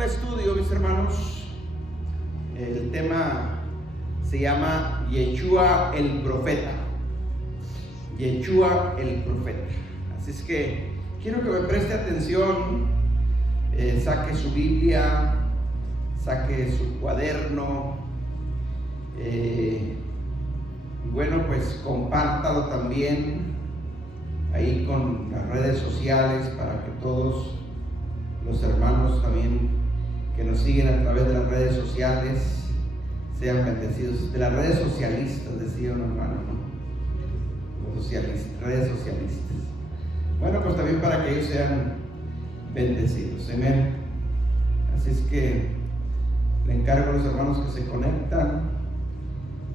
un estudio, mis hermanos. El tema se llama Yeshua el profeta. Yeshua el profeta. Así es que quiero que me preste atención, saque su Biblia, saque su cuaderno, y bueno, pues compártalo también ahí con las redes sociales para que todos los hermanos también que nos siguen a través de las redes sociales sean bendecidos. De las redes socialistas, decía un hermano, ¿no? Los socialistas, redes socialistas. Bueno, pues también para que ellos sean bendecidos. Amén. Así es que le encargo a los hermanos que se conectan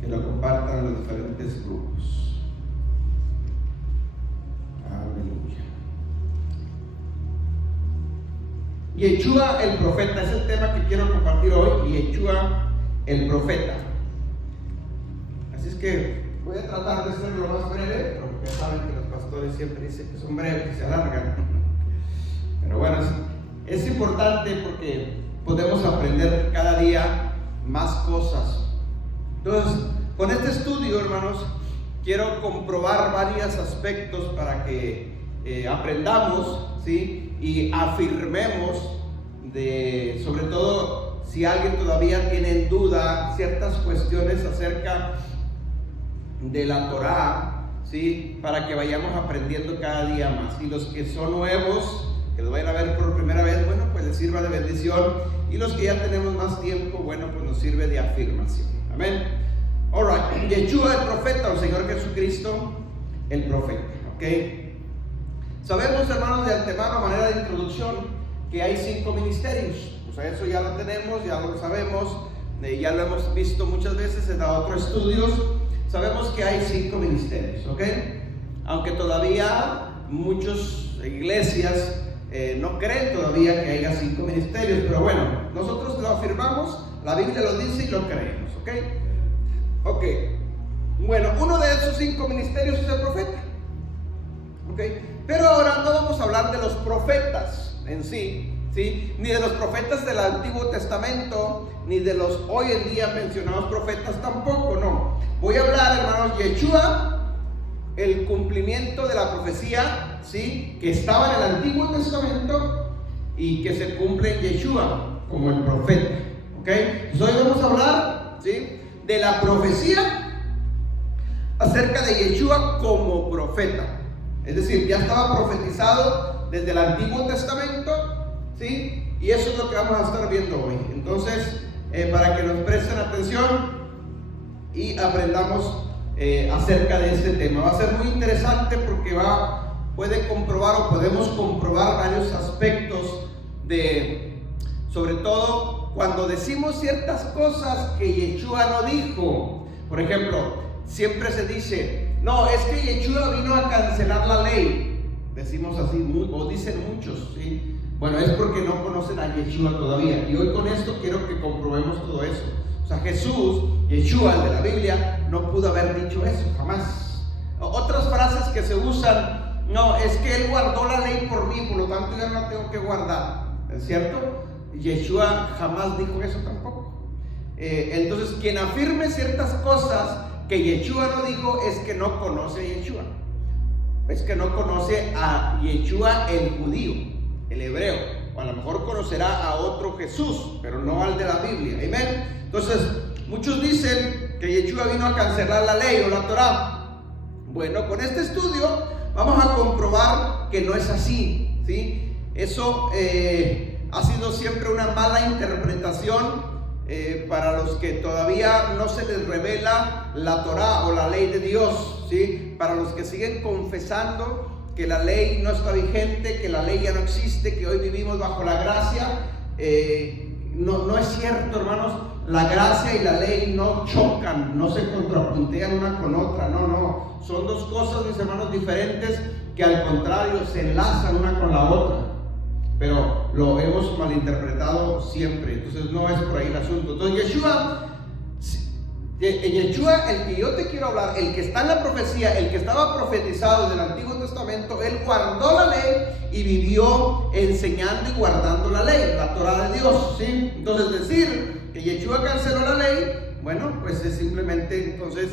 que lo compartan en los diferentes grupos. Aleluya. Yeshua el profeta es el tema que quiero compartir hoy. Yeshua el profeta. Así es que voy a tratar de ser lo más breve, porque ya saben que los pastores siempre dicen que son breves y se alargan. Pero bueno, es importante porque podemos aprender cada día más cosas. Entonces, con este estudio, hermanos, quiero comprobar varios aspectos para que aprendamos, ¿sí? Y afirmemos, sobre todo si alguien todavía tiene en duda ciertas cuestiones acerca de la Torá, ¿sí? Para que vayamos aprendiendo cada día más. Y los que son nuevos, que lo vayan a ver por primera vez, bueno, pues les sirva de bendición. Y los que ya tenemos más tiempo, bueno, pues nos sirve de afirmación. Amén. Alright, Yeshua el profeta, o Señor Jesucristo el profeta. Ok. Sabemos, hermanos, de antemano, a manera de introducción, que hay 5 ministerios. O sea, eso ya lo tenemos, ya lo sabemos, ya lo hemos visto muchas veces en otros estudios. Sabemos que hay 5 ministerios, ¿ok? Aunque todavía muchas iglesias no creen todavía que haya 5 ministerios, pero bueno, nosotros lo afirmamos, la Biblia lo dice y lo creemos, ¿ok? Ok, bueno, uno de esos 5 ministerios es el profeta, ¿ok? Pero ahora no vamos a hablar de los profetas en sí, ¿sí? Ni de los profetas del Antiguo Testamento, ni de los hoy en día mencionados profetas tampoco, no. Voy a hablar, hermanos, Yeshua, el cumplimiento de la profecía, ¿sí? Que estaba en el Antiguo Testamento y que se cumple en Yeshua como el profeta, ¿ok? Entonces hoy vamos a hablar, ¿sí? De la profecía acerca de Yeshua como profeta. Es decir, ya estaba profetizado desde el Antiguo Testamento, ¿sí? Y eso es lo que vamos a estar viendo hoy. Entonces, para que nos presten atención y aprendamos acerca de este tema. Va a ser muy interesante porque puede comprobar o podemos comprobar varios aspectos sobre todo cuando decimos ciertas cosas que Yeshua no dijo. Por ejemplo, siempre se dice, no, es que Yeshua vino a cancelar la ley. Decimos así, o dicen muchos, ¿sí? Bueno, es porque no conocen a Yeshua todavía. Y hoy con esto quiero que comprobemos todo eso. O sea, Jesús, Yeshua, el de la Biblia, no pudo haber dicho eso, jamás. Otras frases que se usan, no, es que Él guardó la ley por mí, por lo tanto yo no tengo que guardar. ¿Es cierto? Yeshua jamás dijo eso tampoco. Entonces, quien afirme ciertas cosas que Yeshua no dijo es que no conoce a Yeshua. Es que no conoce a Yeshua el judío, el hebreo. O a lo mejor conocerá a otro Jesús, pero no al de la Biblia. Amén. Entonces, muchos dicen que Yeshua vino a cancelar la ley o la Torá. Bueno, con este estudio vamos a comprobar que no es así, ¿sí? Eso ha sido siempre una mala interpretación para los que todavía no se les revela la Torá o la ley de Dios, ¿sí? Para los que siguen confesando que la ley no está vigente, que la ley ya no existe, que hoy vivimos bajo la gracia. No es cierto, hermanos. La gracia y la ley no chocan, no se contrapuntean una con otra, no. Son dos cosas, mis hermanos, diferentes que al contrario se enlazan una con la otra. Pero lo hemos malinterpretado siempre, entonces no es por ahí el asunto. Entonces Yeshua Yeshua, el que yo te quiero hablar, el que está en la profecía, el que estaba profetizado del Antiguo Testamento, él guardó la ley y vivió enseñando y guardando la ley, la Torah de Dios, ¿sí? Entonces decir que Yeshua canceló la ley, bueno, pues es simplemente entonces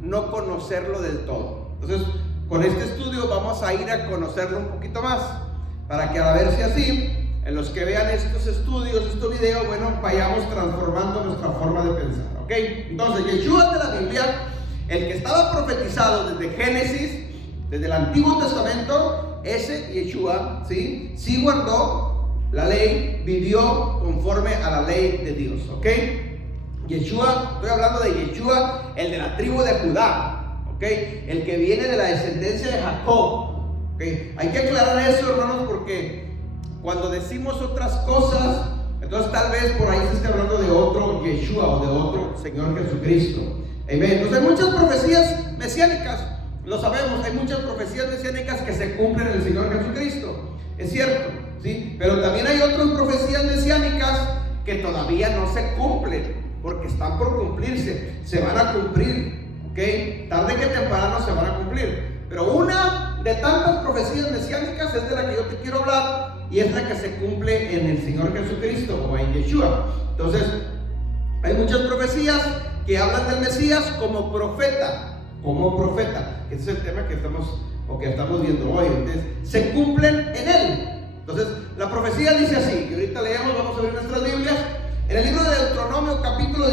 no conocerlo del todo. Entonces, con este estudio vamos a ir a conocerlo un poquito más, para que a ver si así, en los que vean estos estudios, estos videos, bueno, vayamos transformando nuestra forma de pensar, ¿ok? Entonces, Yeshua de la Biblia, el que estaba profetizado desde Génesis, desde el Antiguo Testamento, ese Yeshua, ¿sí? Sí guardó la ley, vivió conforme a la ley de Dios, ¿ok? Yeshua, estoy hablando de Yeshua, el de la tribu de Judá, ¿ok? El que viene de la descendencia de Jacob, ¿ok? Hay que aclarar eso, hermanos, porque cuando decimos otras cosas, entonces tal vez por ahí se esté hablando de otro Yeshua o de otro Señor Jesucristo. Amén. Entonces hay muchas profecías mesiánicas, lo sabemos, hay muchas profecías mesiánicas que se cumplen en el Señor Jesucristo. Es cierto, ¿sí? Pero también hay otras profecías mesiánicas que todavía no se cumplen, porque están por cumplirse, se van a cumplir, ¿ok? Tarde que temprano se van a cumplir. Pero una de tantas profecías mesiánicas es de la que yo te quiero hablar, y es la que se cumple en el Señor Jesucristo o en Yeshua. Entonces, hay muchas profecías que hablan del Mesías como profeta, que ese es el tema que estamos viendo hoy. Entonces, se cumplen en él. Entonces, la profecía dice así, que ahorita leemos, vamos a ver nuestras Biblias, en el libro de Deuteronomio capítulo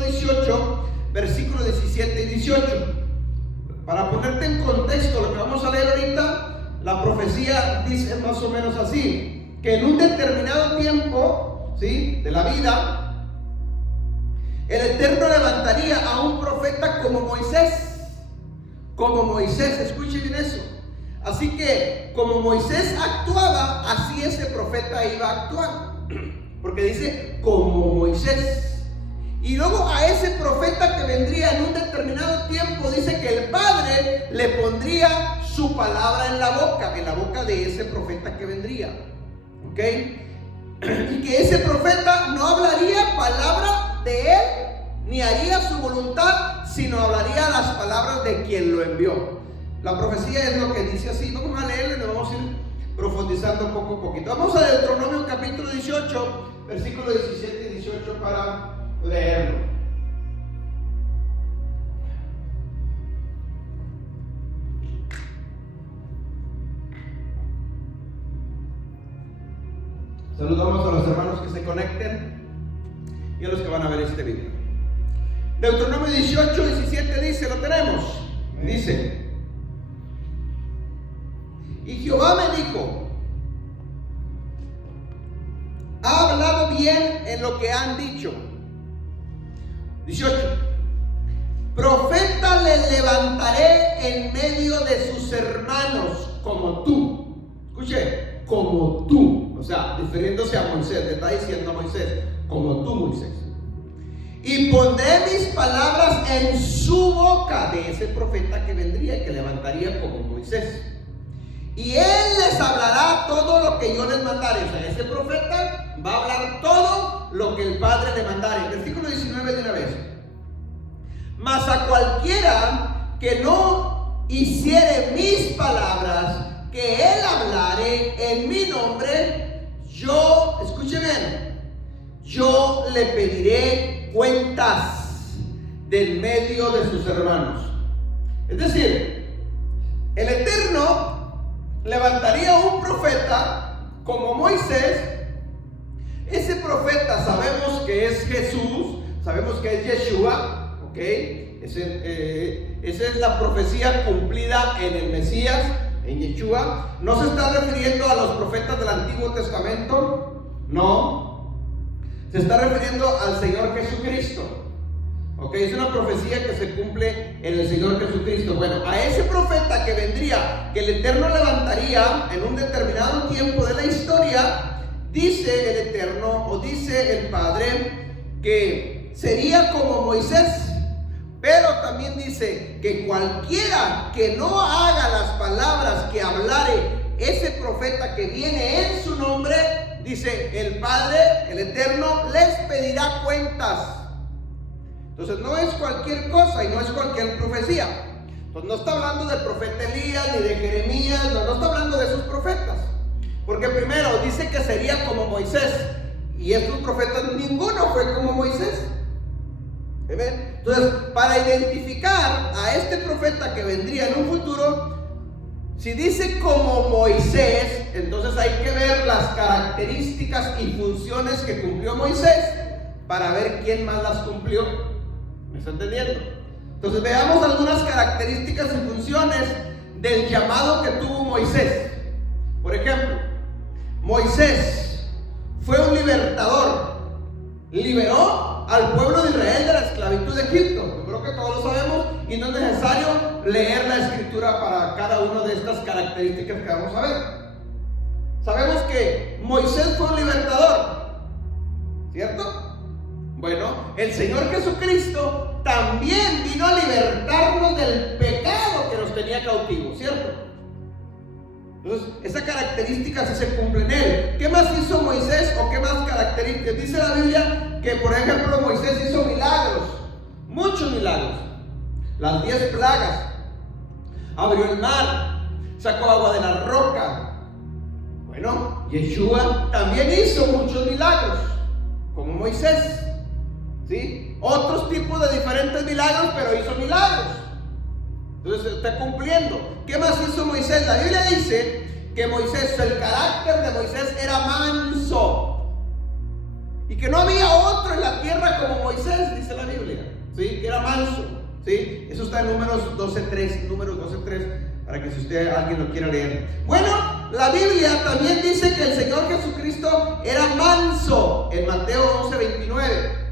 18, versículos 17 y 18. Para ponerte en contexto lo que vamos a leer ahorita, la profecía dice más o menos así, que en un determinado tiempo, ¿sí?, de la vida, el Eterno levantaría a un profeta como Moisés, escuche bien eso. Así que como Moisés actuaba, así ese profeta iba a actuar, porque dice como Moisés. Y luego a ese profeta que vendría en un determinado tiempo, dice que el Padre le pondría su palabra en la boca de ese profeta que vendría, ¿ok? Y que ese profeta no hablaría palabra de él, ni haría su voluntad, sino hablaría las palabras de quien lo envió. La profecía es lo que dice así. Vamos a leerlo y nos vamos a ir profundizando poco a poquito. Vamos a Deuteronomio capítulo 18, versículos 17 y 18 para leerlo. Saludamos a los hermanos que se conecten y a los que van a ver este video. Deuteronomio 18, 17 dice, lo tenemos. Dice: y Jehová me dijo, ha hablado bien en lo que han dicho. 18. Profeta le levantaré en medio de sus hermanos como tú. Escuche, como tú. O sea, refiriéndose a Moisés, le está diciendo a Moisés, como tú, Moisés. Y pondré mis palabras en su boca, de ese profeta que vendría y que levantaría como Moisés. Y él les hablará todo lo que yo les mandare. O sea, ese profeta va a hablar todo lo que el Padre le mandare. Versículo 19 de una vez. Mas a cualquiera que no hiciere mis palabras, que él hablare en mi nombre, yo, escuche bien, yo le pediré cuentas del medio de sus hermanos. Es decir, el Eterno levantaría un profeta como Moisés. Ese profeta sabemos que es Jesús, sabemos que es Yeshua, ¿ok? Esa es la profecía cumplida en el Mesías, en Yeshua. No se está refiriendo a los profetas del Antiguo Testamento, no. Se está refiriendo al Señor Jesucristo. Ok, es una profecía que se cumple en el Señor Jesucristo. Bueno, a ese profeta que vendría, que el Eterno levantaría en un determinado tiempo de la historia, dice el Eterno, o dice el Padre, que sería como Moisés. Pero también dice que cualquiera que no haga las palabras que hablare ese profeta que viene en su nombre, dice el Padre, el Eterno, les pedirá cuentas. Entonces no es cualquier cosa y no es cualquier profecía. Entonces no está hablando del profeta Elías ni de Jeremías, no está hablando de esos profetas. Porque primero dice que sería como Moisés, y estos profetas ninguno fue como Moisés. ¿Ven? Entonces, para identificar a este profeta que vendría en un futuro, si dice como Moisés, entonces hay que ver las características y funciones que cumplió Moisés para ver quién más las cumplió. ¿Me está entendiendo? Entonces veamos algunas características y funciones del llamado que tuvo Moisés. Por ejemplo, Moisés fue un libertador. Liberó al pueblo de Israel de la esclavitud de Egipto. Yo creo que todos lo sabemos y no es necesario leer la escritura para cada una de estas características que vamos a ver. Sabemos que Moisés fue un libertador, ¿cierto? Bueno, el Señor Jesucristo también vino a libertarnos del pecado que nos tenía cautivos, ¿cierto? Entonces, esa característica sí se cumple en él. ¿Qué más hizo Moisés o qué más características? Dice la Biblia que, por ejemplo, Moisés hizo milagros, muchos milagros. Las 10 plagas, abrió el mar, sacó agua de la roca. Bueno, Yeshua también hizo muchos milagros, como Moisés, ¿sí? Otros tipos de diferentes milagros, pero hizo milagros. Entonces está cumpliendo. ¿Qué más hizo Moisés? La Biblia dice que Moisés, el carácter de Moisés era manso, y que no había otro en la tierra como Moisés, dice la Biblia, ¿sí? Que era manso, ¿sí? Eso está en Números 12:3, para que si alguien lo quiera leer. Bueno, la Biblia también dice que el Señor Jesucristo era manso en Mateo 11:29.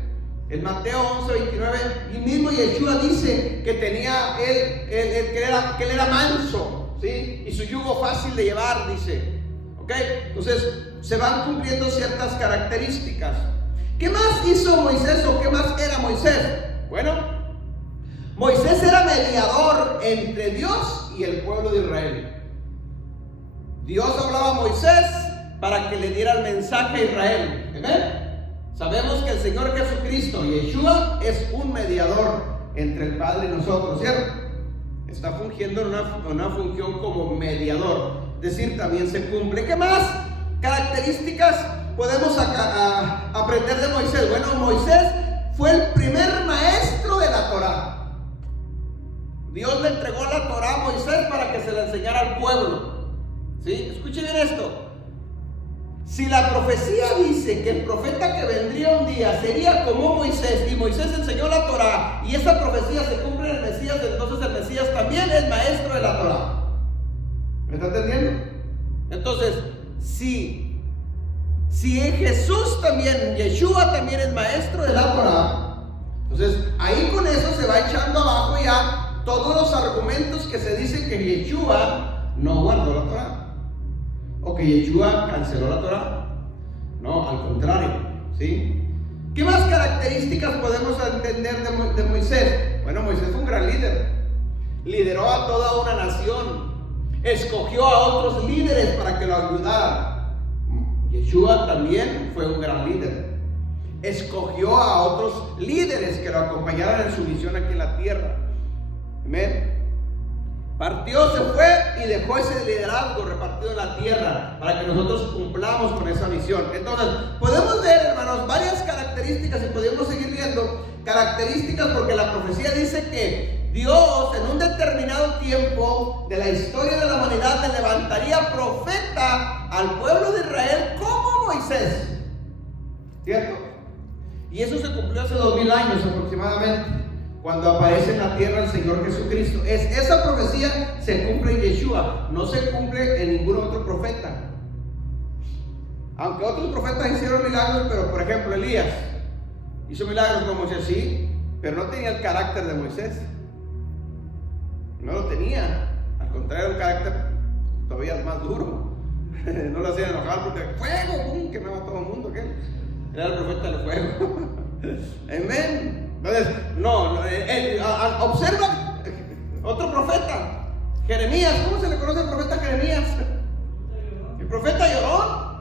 En Mateo 11:29, y mismo Yeshua dice que tenía que él era manso, ¿sí? Y su yugo fácil de llevar, dice. ¿Ok? Entonces se van cumpliendo ciertas características. ¿Qué más hizo Moisés o qué más era Moisés? Bueno, Moisés era mediador entre Dios y el pueblo de Israel. Dios hablaba a Moisés para que le diera el mensaje a Israel. ¿Amén? Sabemos que el Señor Jesucristo, Yeshua, es un mediador entre el Padre y nosotros, ¿cierto? Está fungiendo en una función como mediador. Es decir, también se cumple. ¿Qué más características podemos aprender de Moisés? Bueno, Moisés fue el primer maestro de la Torá. Dios le entregó la Torá a Moisés para que se la enseñara al pueblo. ¿Sí? Escuchen bien esto. Si la profecía dice que el profeta que vendría un día sería como Moisés, y Moisés enseñó la Torá, y esa profecía se cumple en el Mesías, entonces el Mesías también es maestro de la Torá. ¿Me está entendiendo? Entonces, si Jesús también, Yeshua también es maestro de la Torá, entonces ahí con eso se va echando abajo ya todos los argumentos que se dicen que Yeshua no guardó la Torá, o que Yeshua canceló la Torá. No, al contrario, ¿sí? ¿Qué más características podemos entender de Moisés? Bueno, Moisés fue un gran líder. Lideró a toda una nación. Escogió a otros líderes para que lo ayudaran. Yeshua también fue un gran líder. Escogió a otros líderes que lo acompañaran en su misión aquí en la tierra. Amén. Partió, se fue y dejó ese liderazgo repartido en la tierra para que nosotros cumplamos con esa misión. Entonces, podemos ver, hermanos, varias características, y podemos seguir viendo características, porque la profecía dice que Dios en un determinado tiempo de la historia de la humanidad le levantaría profeta al pueblo de Israel como Moisés, ¿cierto? Y eso se cumplió hace 2000 años aproximadamente, cuando aparece en la tierra el Señor Jesucristo. Esa profecía se cumple en Yeshua, no se cumple en ningún otro profeta. Aunque otros profetas hicieron milagros, pero por ejemplo Elías hizo milagros como Moisés, sí, pero no tenía el carácter de Moisés. No lo tenía, al contrario, un carácter todavía más duro. No lo hacían enojar porque fuego, ¡pum!, quemaba a todo el mundo. ¿Qué? Era el profeta del fuego. Amén. Entonces, observa otro profeta, Jeremías. ¿Cómo se le conoce al profeta Jeremías? El profeta llorón.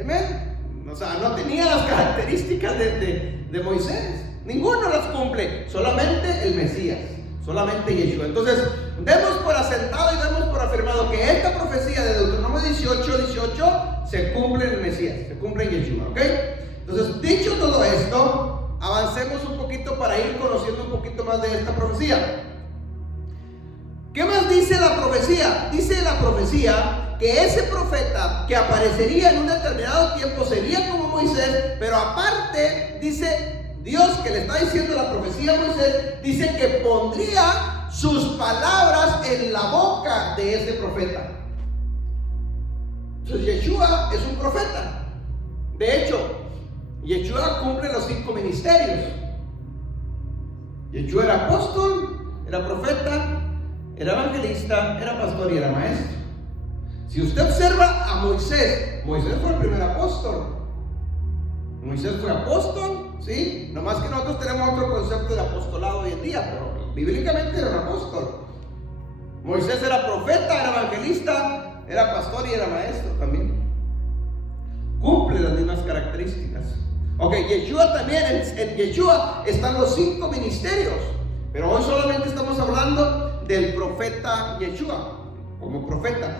Amén. O sea, no tenía las características de Moisés. Ninguno las cumple, solamente el Mesías, solamente Yeshua. Entonces, demos por asentado y demos por afirmado que esta profecía de Deuteronomio 18 se cumple en el Mesías, se cumple en Yeshua, ¿ok? Entonces, dicho todo esto, avancemos un poquito para ir conociendo un poquito más de esta profecía. ¿Qué más dice la profecía? Dice la profecía que ese profeta que aparecería en un determinado tiempo sería como Moisés, pero aparte dice Dios, que le está diciendo la profecía a Moisés, dice que pondría sus palabras en la boca de ese profeta. Entonces Yeshua es un profeta. De hecho, Yeshua cumple los 5 ministerios. Yeshua era apóstol, era profeta, era evangelista, era pastor y era maestro. Si usted observa a Moisés, Moisés fue el primer apóstol. Moisés fue apóstol, ¿sí? Nomás que nosotros tenemos otro concepto de apostolado hoy en día, pero bíblicamente era un apóstol. Moisés era profeta, era evangelista, era pastor y era maestro también. Cumple las mismas características. Ok, Yeshua también, en Yeshua están los 5 ministerios, pero hoy solamente estamos hablando del profeta Yeshua, como profeta,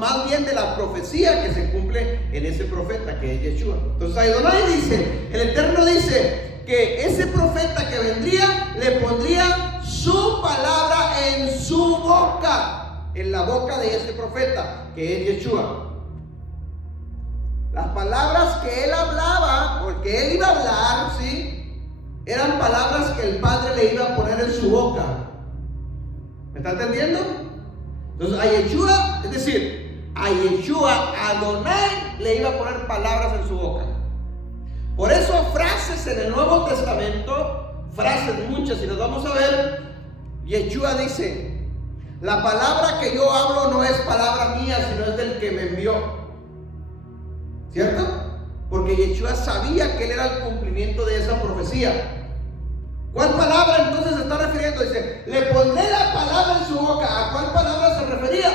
más bien de la profecía que se cumple en ese profeta que es Yeshua. Entonces Adonai dice, el Eterno dice que ese profeta que vendría le pondría su palabra en su boca, en la boca de ese profeta que es Yeshua. Las palabras que él hablaba, porque él iba a hablar, ¿sí?, eran palabras que el Padre le iba a poner en su boca. ¿Me está entendiendo? Entonces a Yeshua, es decir, a Yeshua, Adonai le iba a poner palabras en su boca. Por eso frases en el Nuevo Testamento, frases muchas, y las vamos a ver. Yeshua dice, la palabra que yo hablo no es palabra mía, sino es del que me envió. ¿Cierto? Porque Yeshua sabía que él era el cumplimiento de esa profecía. ¿Cuál palabra entonces se está refiriendo? Dice, le pondré la palabra en su boca. ¿A cuál palabra se refería?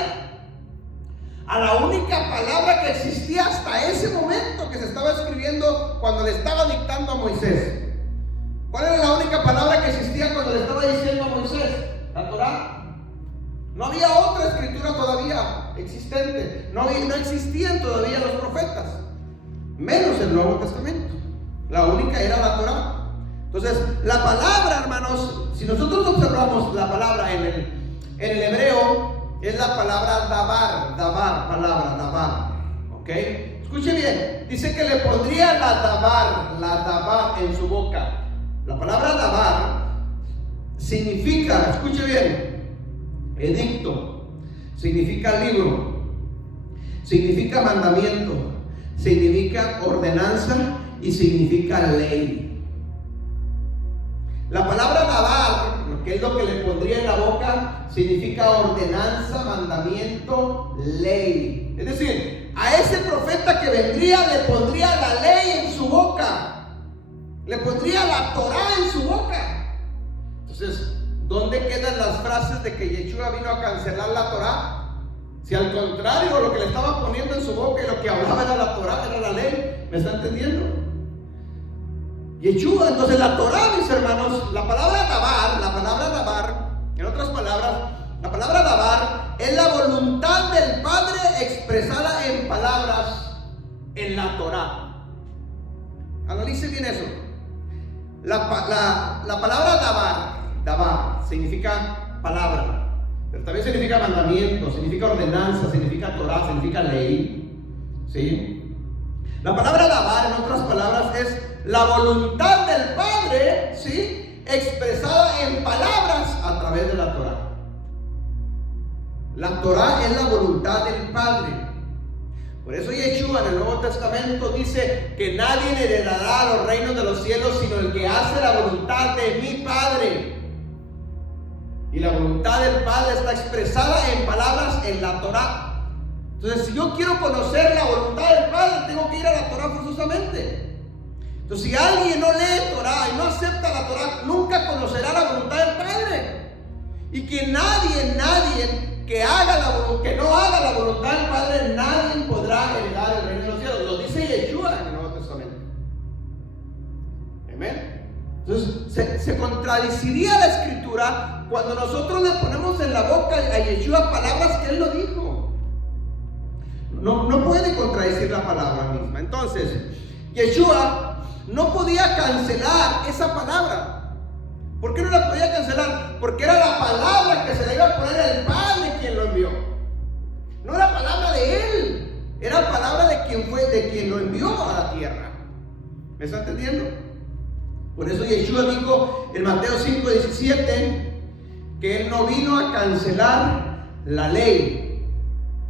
A la única palabra que existía hasta ese momento que se estaba escribiendo cuando le estaba dictando a Moisés. ¿Cuál era la única palabra que existía cuando le estaba diciendo a Moisés? La Torá. No había otra escritura todavía existente. No existían todavía los profetas, menos el Nuevo Testamento. La única era la Torá. Entonces, la palabra, hermanos, si nosotros observamos la palabra en el hebreo, es la palabra dabar, ¿ok? Escuche bien, dice que le pondría la dabar en su boca. La palabra dabar significa, escuche bien, edicto, significa libro, significa mandamiento, significa ordenanza y significa ley. La palabra dabar, que es lo que le pondría en la boca, significa ordenanza, mandamiento, ley. Es decir, a ese profeta que vendría le pondría la ley en su boca, le pondría la Torá en su boca. Entonces, ¿dónde quedan las frases de que Yeshua vino a cancelar la Torá? Si al contrario, lo que le estaba poniendo en su boca y lo que hablaba era la Torá, era la ley. ¿Me está entendiendo? Yeshua, entonces la Torá, mis hermanos, la palabra dabar, en otras palabras, la palabra dabar es la voluntad del Padre expresada en palabras en la Torá. Analice bien eso. La palabra dabar significa palabra, pero también significa mandamiento, significa ordenanza, significa Torá, significa ley, ¿sí? La palabra dabar, en otras palabras, es la voluntad del Padre, ¿sí?, expresada en palabras a través de la Torá. La Torá es la voluntad del Padre. Por eso Yeshua en el Nuevo Testamento dice que nadie heredará los reinos de los cielos sino el que hace la voluntad de mi Padre. Y la voluntad del Padre está expresada en palabras en la Torá. Entonces, si yo quiero conocer la voluntad del Padre, tengo que ir a la Torá forzosamente. Entonces, si alguien no lee Torá y no acepta la Torá, nunca conocerá la voluntad del Padre. Y que nadie que no haga la voluntad del Padre, nadie podrá heredar el reino de los cielos. Lo dice Yeshua en el Nuevo Testamento. Amén. Entonces se contradeciría la escritura cuando nosotros le ponemos en la boca a Yeshua palabras que él no dijo. No puede contradecir la palabra misma. Entonces Yeshua no podía cancelar esa palabra. ¿Por qué no la podía cancelar? Porque era la palabra que se le iba a poner al Padre quien lo envió. No era palabra de él, era palabra de quien lo envió a la tierra. ¿Me está entendiendo? Por eso Yeshua dijo en Mateo 5:17 que él no vino a cancelar la ley.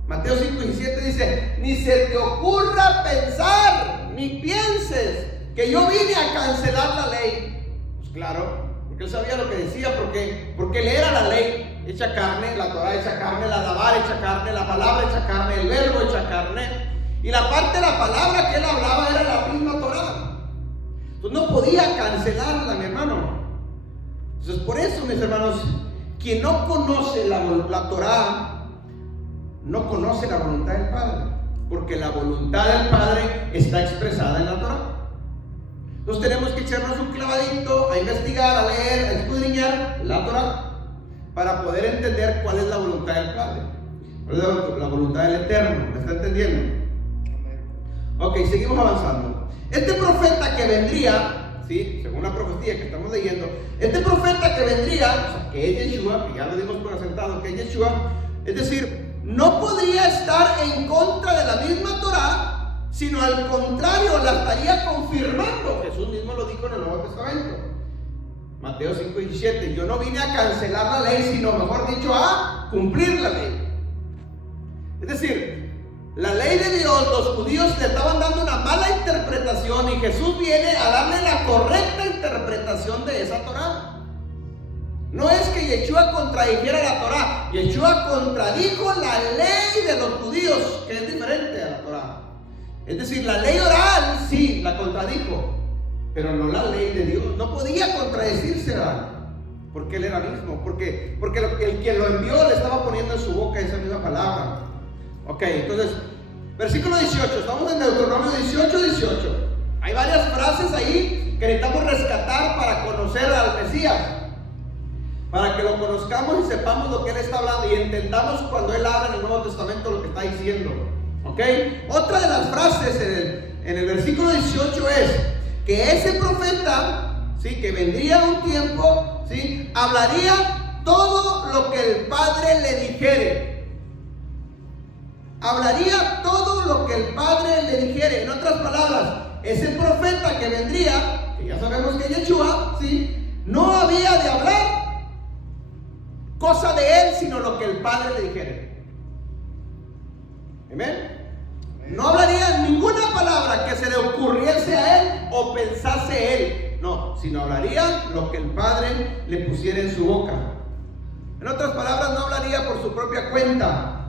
Mateo 5:17 dice: ni se te ocurra pensar, ni pienses que yo vine a cancelar la ley. Pues claro, porque él sabía lo que decía, porque él era la ley hecha carne, la Torah hecha carne, la Dabar hecha carne, la palabra hecha carne, el verbo hecha carne. Y la parte de la palabra que él hablaba era la misma Torah. Entonces no podía cancelarla, mi hermano. Entonces por eso, mis hermanos, quien no conoce la Torah, no conoce la voluntad del Padre, porque la voluntad del Padre está expresada en la Torah. Entonces tenemos que echarnos un clavadito a investigar, a leer, a escudriñar la Torah para poder entender cuál es la voluntad del Padre, cuál es la voluntad del Eterno. ¿Me está entendiendo? Ok, seguimos avanzando. Este profeta que vendría, ¿sí? Según la profecía que estamos leyendo, este profeta que vendría, o sea, que es Yeshua, que ya lo dimos por asentado que es Yeshua, es decir, no podría estar en contra de la misma Torah, sino al contrario, la estaría confirmando. Jesús mismo lo dijo en el Nuevo Testamento. Mateo 5:17, yo no vine a cancelar la ley, sino mejor dicho, a cumplir la ley. Es decir, la ley de Dios, los judíos le estaban dando una mala interpretación y Jesús viene a darle la correcta interpretación de esa Torah. No es que Yeshua contradijera la Torah, Yeshua contradijo la ley de los judíos, que es diferente a la Torah. Es decir, la ley oral sí la contradijo, pero no la ley de Dios. No podía contradecírsela, porque él era mismo, porque el quien lo envió le estaba poniendo en su boca esa misma palabra. Ok, entonces, versículo 18, estamos en Deuteronomio 18:18. Hay varias frases ahí que necesitamos rescatar para conocer al Mesías, para que lo conozcamos y sepamos lo que él está hablando y entendamos cuando él habla en el Nuevo Testamento lo que está diciendo. Ok, otra de las frases en el versículo 18 es que ese profeta, ¿sí?, que vendría un tiempo, ¿sí?, hablaría todo lo que el Padre le dijere. Hablaría todo lo que el Padre le dijere. En otras palabras, ese profeta que vendría, que ya sabemos que es Yeshua, ¿sí?, no había de hablar cosa de él, sino lo que el Padre le dijere. Amén. No hablaría ninguna palabra que se le ocurriese a él o pensase él. No, sino hablaría lo que el Padre le pusiera en su boca. En otras palabras, no hablaría por su propia cuenta.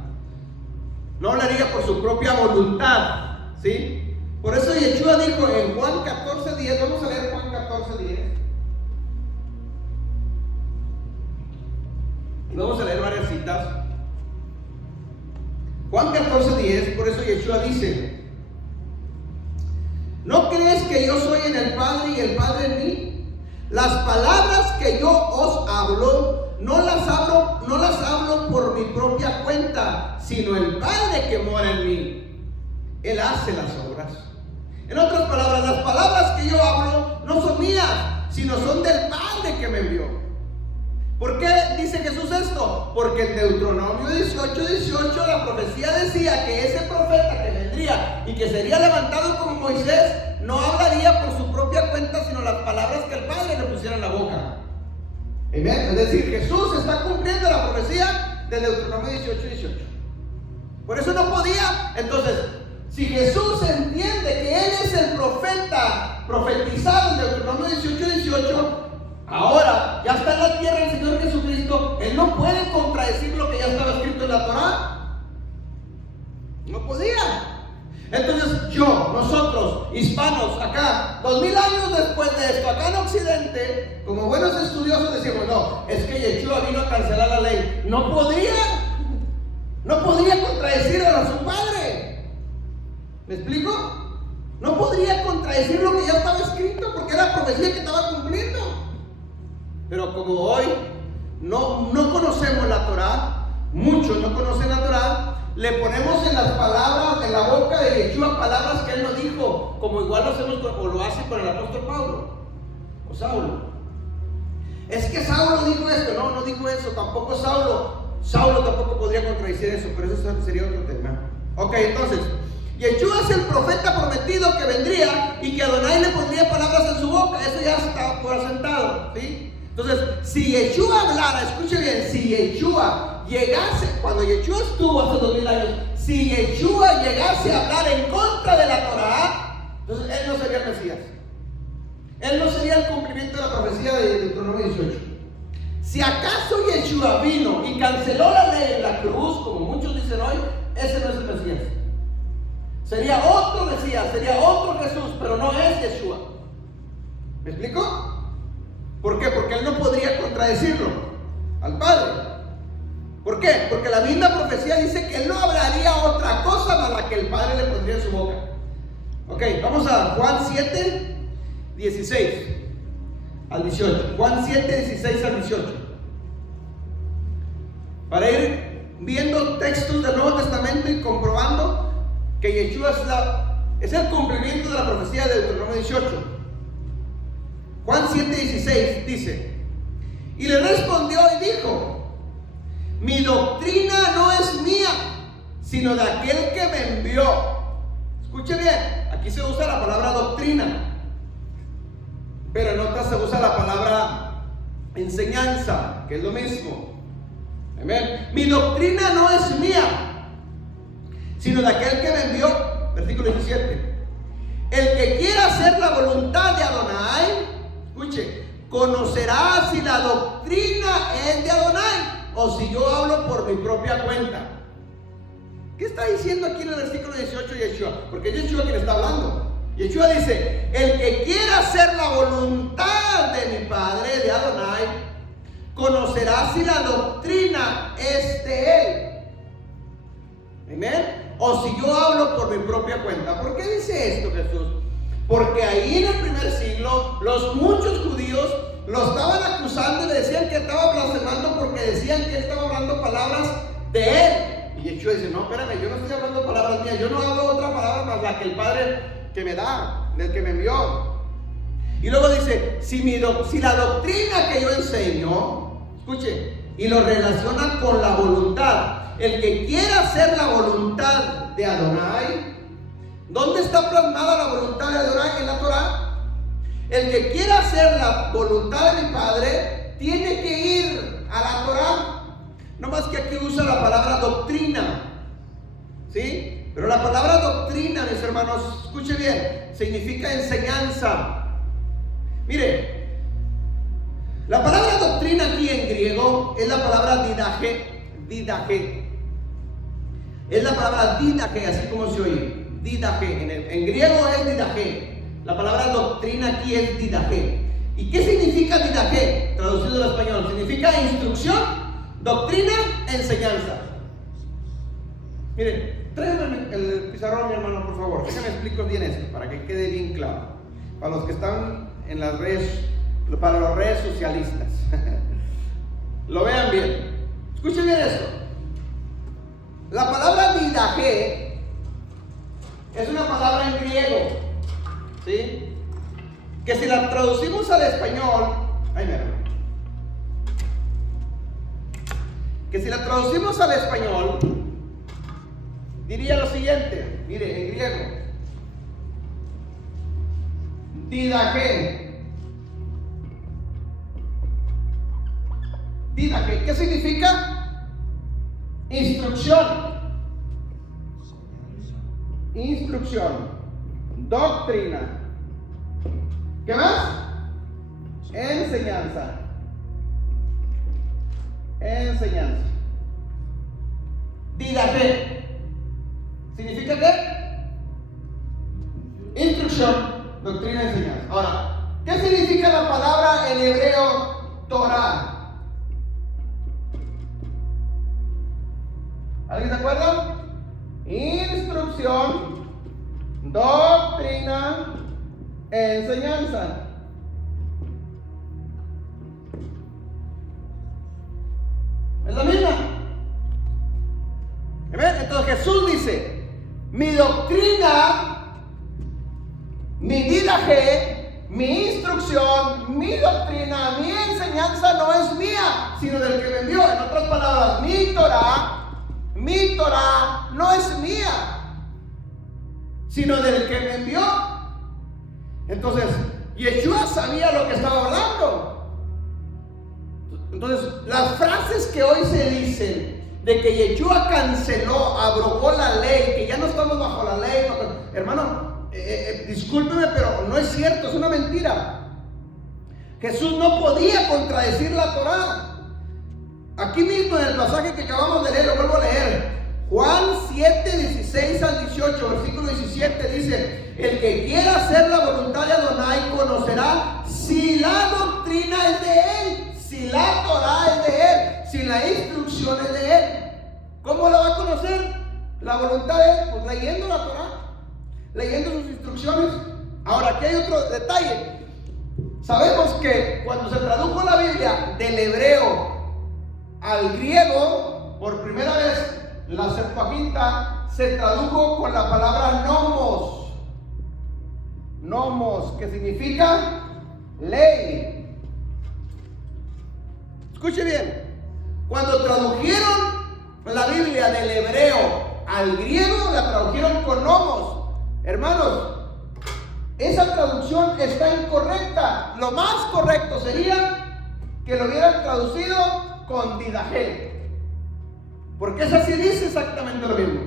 No hablaría por su propia voluntad, ¿sí? Por eso Yeshua dijo en Juan 14:10, vamos a leer Juan 14:10. Y vamos a leer varias citas. Juan 14:10, por eso Yeshua dice: ¿no crees que yo soy en el Padre y el Padre en mí? Las palabras que yo os hablo, no las hablo por mi propia cuenta, sino el Padre que mora en mí. Él hace las obras. En otras palabras, las palabras que yo hablo no son mías, sino son del Padre que me envió. ¿Por qué dice Jesús esto? Porque en Deuteronomio 18:18 la profecía decía que ese profeta que vendría y que sería levantado como Moisés no hablaría por su propia cuenta, sino las palabras que el Padre le pusiera en la boca. ¿Amén? Es decir, Jesús está cumpliendo la profecía de Deuteronomio 18:18. Por eso no podía. Entonces, si Jesús entiende que Él es el profeta profetizado en Deuteronomio 18:18, ahora ya está en la tierra el Señor Jesucristo, Él no puede contradecir lo que ya estaba escrito en la Torah. No podía. Entonces nosotros, hispanos, acá, 2000 años después de esto, acá en Occidente, como buenos estudiosos decimos, no, es que Yeshua vino a cancelar la ley. No podía contradecir a su Padre. ¿Me explico? no podría contradecir lo que ya estaba escrito, porque era profecía que estaba cumpliendo. Pero como hoy no conocemos la Torá, muchos no conocen la Torá, le ponemos en las palabras, en la boca de Yeshua, palabras que él nos dijo, como igual lo hacemos o lo hace con el apóstol Pablo o Saulo. Es que Saulo dijo esto, no dijo eso, tampoco Saulo tampoco podría contradecir eso, pero eso sería otro tema. Ok, entonces, Yeshua es el profeta prometido que vendría y que Adonai le pondría palabras en su boca. Eso ya está por asentado, ¿sí? Entonces, si Yeshua hablara, escuche bien, si Yeshua llegase, cuando Yeshua estuvo hace 2000 años, si Yeshua llegase a hablar en contra de la Torá, entonces él no sería el Mesías. Él no sería el cumplimiento de la profecía de Deuteronomio 18. Si acaso Yeshua vino y canceló la ley en la cruz, como muchos dicen hoy, ese no es el Mesías. Sería otro Mesías, sería otro Jesús, pero no es Yeshua. ¿Me explico? ¿Por qué? Porque él no podría contradecirlo al Padre. ¿Por qué? Porque la misma profecía dice que él no hablaría otra cosa más la que el Padre le pondría en su boca. Ok, vamos a Juan 7, 16 al 18. Juan 7, 16 al 18. Para ir viendo textos del Nuevo Testamento y comprobando que Yeshua es el cumplimiento de la profecía de Deuteronomio 18. Juan 7, 16 dice: y le respondió y dijo: mi doctrina no es mía, sino de aquel que me envió. Escuche bien, aquí se usa la palabra doctrina, pero en otras se usa la palabra enseñanza, que es lo mismo. Amén. Mi doctrina no es mía, sino de aquel que me envió. Versículo 17. El que quiera hacer la voluntad de Adonai, escuche, conocerá si la doctrina es de Adonai o si yo hablo por mi propia cuenta. ¿Qué está diciendo aquí en el versículo 18 Yeshua? Porque es Yeshua quien está hablando. Yeshua dice: el que quiera hacer la voluntad de mi Padre, de Adonai, conocerá si la doctrina es de él. Amén. O si yo hablo por mi propia cuenta. ¿Por qué dice esto Jesús? Porque ahí en el primer siglo los muchos judíos lo estaban acusando y le decían que estaba blasfemando porque decían que él estaba hablando palabras de él. Y Yeshua dice: no, espérame, yo no estoy hablando palabras mías, yo no hablo otra palabra más la que el Padre que me da, del que me envió. Y luego dice: si la doctrina que yo enseño, escuche, y lo relaciona con la voluntad. El que quiera hacer la voluntad de Adonai, ¿dónde está plasmada la voluntad de Adonai? En la Torá. El que quiera hacer la voluntad de mi Padre tiene que ir a la Torá. No más que aquí usa la palabra doctrina, ¿sí? Pero la palabra doctrina, mis hermanos, escuche bien, significa enseñanza. Mire, la palabra doctrina aquí en griego es la palabra didaje. Es la palabra didaje, así como se oye. Didaje, en griego es didaje. La palabra doctrina aquí es didaje. ¿Y qué significa didaje? Traducido al español, significa instrucción, doctrina, enseñanza. Miren, tráigame el pizarrón, mi hermano, por favor. Déjame explicar bien esto, para que quede bien claro. Para los que están en las redes, para las redes socialistas. Lo vean bien. Escuchen bien esto. La palabra didaje es una palabra en griego, ¿sí? Que si la traducimos al español, que si la traducimos al español, diría lo siguiente, mire, en griego, didaje, ¿qué significa? Instrucción, doctrina, ¿qué más? Enseñanza. Didaje ¿significa qué? Instrucción, doctrina, enseñanza. Ahora, ¿qué significa la palabra en hebreo Torah? ¿Alguien se acuerda? Instrucción, doctrina, doctrina, enseñanza. Es la misma. Entonces Jesús dice, mi doctrina, mi didaje, mi instrucción, mi doctrina, mi enseñanza no es mía, sino del que me envió. En otras palabras, mi Torah no es mía, sino del que me envió. Entonces, Yeshua sabía lo que estaba hablando. Entonces, las frases que hoy se dicen de que Yeshua canceló, abrogó la ley, que ya no estamos bajo la ley, hermano, discúlpeme, pero no es cierto, es una mentira. Jesús no podía contradecir la Torah. Aquí mismo en el pasaje que acabamos de leer, lo vuelvo a leer. Juan 7, 16 al 18, versículo 17 dice: el que quiera hacer la voluntad de Adonai conocerá si la doctrina es de él, si la Torah es de él, si la instrucción es de él. ¿Cómo la va a conocer? La voluntad de él, pues leyendo la Torah, leyendo sus instrucciones. Ahora, aquí hay otro detalle. Sabemos que cuando se tradujo la Biblia del hebreo al griego, por primera vez, la Septuaginta se tradujo con la palabra nomos. Nomos, que significa ley. Escuche bien. Cuando tradujeron la Biblia del hebreo al griego, la tradujeron con nomos. Hermanos, esa traducción está incorrecta. Lo más correcto sería que lo hubieran traducido con didaje, porque esa sí dice exactamente lo mismo.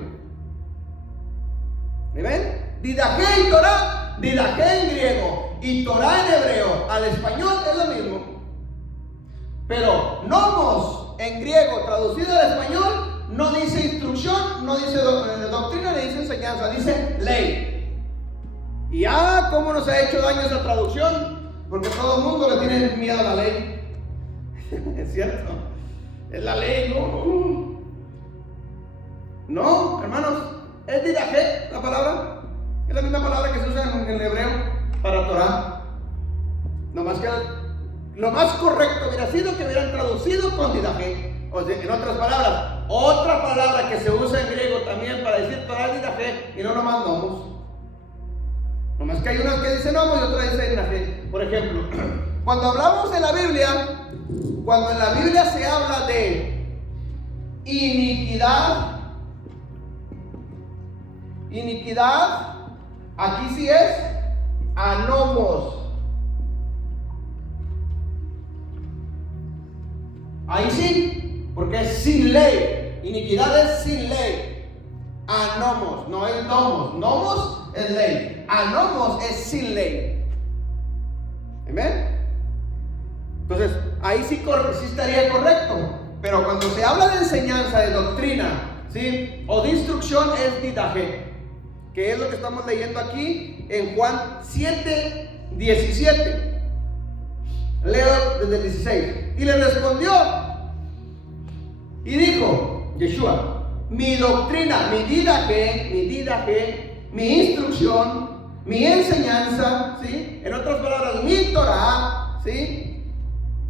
¿Me ven? Didaje y Torah, didaje en griego y Torah en hebreo al español es lo mismo. Pero nomos en griego traducido al español no dice instrucción, no dice doctrina, ni dice enseñanza, dice ley. Y cómo nos ha hecho daño esa traducción, porque todo el mundo le tiene miedo a la ley. Es cierto, es la ley, no, hermanos, es didaje la palabra, es la misma palabra que se usa en el hebreo para Torah. Nomás que lo más correcto hubiera sido que hubieran traducido con didaje. O sea, en otras palabras, otra palabra que se usa en griego también para decir Torah es didaje y no nomás nomos. Nomás que hay unas que dicen nomos y otras dicen didaje. Por ejemplo, cuando hablamos de la Biblia, cuando en la Biblia se habla de iniquidad, aquí sí es anomos. Ahí sí, porque es sin ley. Iniquidad es sin ley. Anomos, no es nomos. Nomos es ley. Anomos es sin ley. ¿Amén? Entonces, ahí sí estaría correcto. Pero cuando se habla de enseñanza, de doctrina, ¿sí?, o de instrucción, es didaje, que es lo que estamos leyendo aquí en Juan 7, 17. Leo desde el 16. Y le respondió y dijo Yeshua: mi doctrina, mi didaje, mi instrucción, mi enseñanza, ¿sí?, en otras palabras, mi Torah, ¿sí?,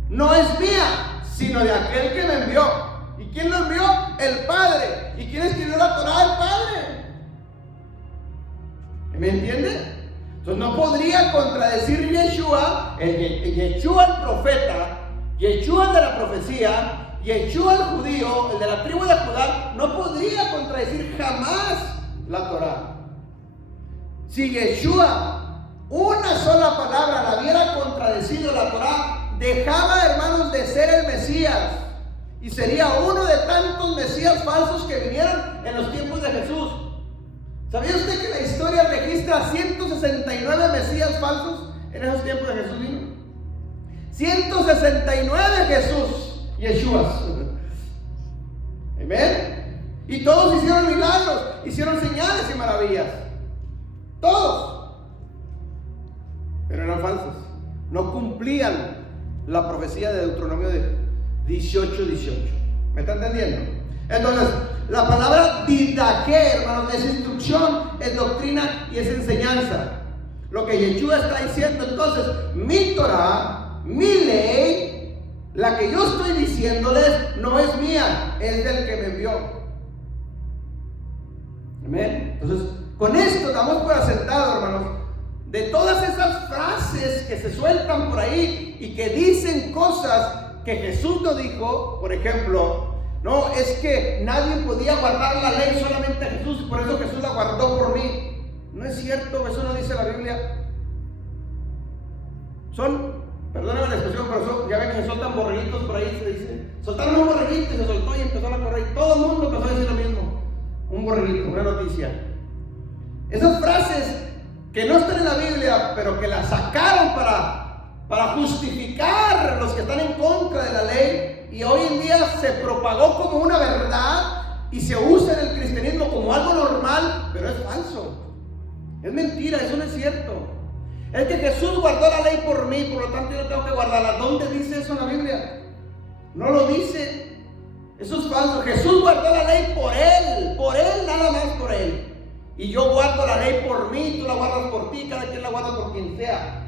no es mía, sino de aquel que me envió. ¿Y quién lo envió? El Padre. ¿Y quién escribió la Torah? El Padre. ¿Me entiende? Entonces no podría contradecir Yeshua, Yeshua el profeta, Yeshua el de la profecía, Yeshua el judío, el de la tribu de Judá, no podría contradecir jamás la Torah. Si Yeshua una sola palabra la hubiera contradecido la Torah, dejaba, hermanos, de ser el Mesías y sería uno de tantos Mesías falsos que vinieron en los tiempos de Jesús. ¿Sabía usted que la historia registra 169 Mesías falsos en esos tiempos de Jesús vino? 169 Jesús, Yeshuas. Amén. Y todos hicieron milagros, hicieron señales y maravillas. Todos. Pero eran falsos. No cumplían la profecía de Deuteronomio de 18:18. ¿Me está entendiendo? Entonces, la palabra didaqué, hermanos, es instrucción, es doctrina y es enseñanza. Lo que Yeshua está diciendo entonces, mi Torah, mi ley, la que yo estoy diciéndoles no es mía, es del que me envió. Amén. Entonces, con esto damos por asentado, hermanos, de todas esas frases que se sueltan por ahí y que dicen cosas que Jesús no dijo. Por ejemplo, no, es que nadie podía guardar la ley, solamente Jesús, y por eso Jesús la guardó por mí. No es cierto, eso no dice la Biblia. Perdóname la expresión, pero ya ven que se soltan borreguitos por ahí, se dice. Soltaron un borreguito y se soltó y empezó a correr. Y todo el mundo empezó a decir lo mismo. Un borreguito, una noticia. Esas frases que no están en la Biblia, pero que las sacaron para justificar a los que están en contra de la ley, y hoy en día se propagó como una verdad y se usa en el cristianismo como algo normal, pero es falso, es mentira, eso no es cierto. Es que Jesús guardó la ley por mí, por lo tanto yo tengo que guardarla. ¿Dónde dice eso en la Biblia? No lo dice. Eso es falso. Jesús guardó la ley por él, nada más por él. Y yo guardo la ley por mí, tú la guardas por ti, cada quien la guarda por quien sea.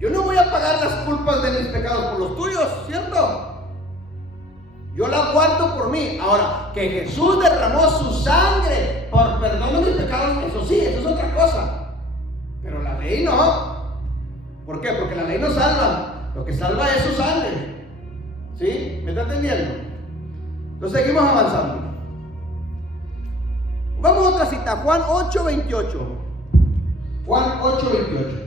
Yo no voy a pagar las culpas de mis pecados por los tuyos, ¿cierto? Yo la guardo por mí. Ahora, que Jesús derramó su sangre por perdón de mis pecados, eso sí, eso es otra cosa. Pero la ley no. ¿Por qué? Porque la ley no salva. Lo que salva es su sangre. ¿Sí? ¿Me está entendiendo? Entonces seguimos avanzando. Vamos a otra cita, Juan 8:28. Juan 8:28.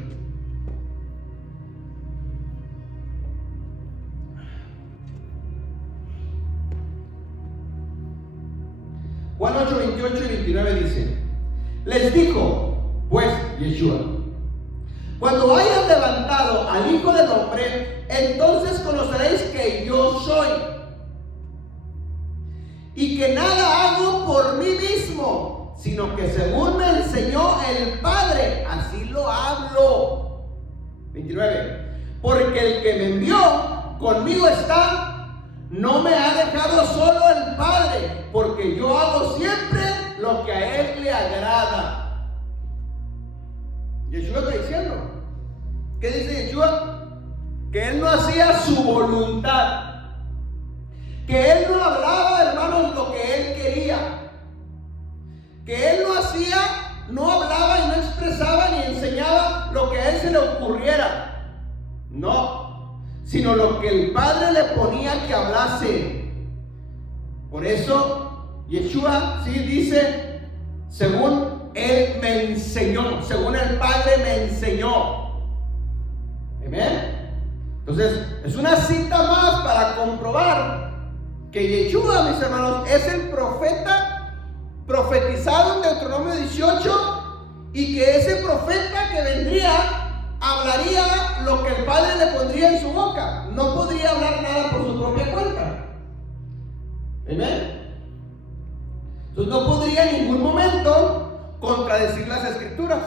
Juan 8:28 y 29 dice: les dijo, pues, Yeshua, cuando hayas levantado al Hijo del Hombre, entonces conoceréis que yo soy, y que nada hago por mí mismo, sino que según me enseñó el Padre, así lo hablo. 29. Porque el que me envió conmigo está, no me ha dejado solo el Padre, porque yo hago siempre lo que a él le agrada. Yeshua está diciendo, ¿qué dice Yeshua? Que él no hacía su voluntad, que él no hablaba, hermanos, lo que él quería, que él no hablaba y no expresaba ni enseñaba lo que a él se le ocurriera, no, sino lo que el Padre le ponía que hablase. Por eso Yeshua sí dice, según él me enseñó, según el Padre me enseñó. Amén. Entonces es una cita más para comprobar que Yeshua, mis hermanos, es el profeta profetizado en Deuteronomio 18, y que ese profeta que vendría hablaría lo que el Padre le pondría en su boca. No podría hablar nada por su propia cuenta. Amén. Entonces no podría en ningún momento contradecir las Escrituras,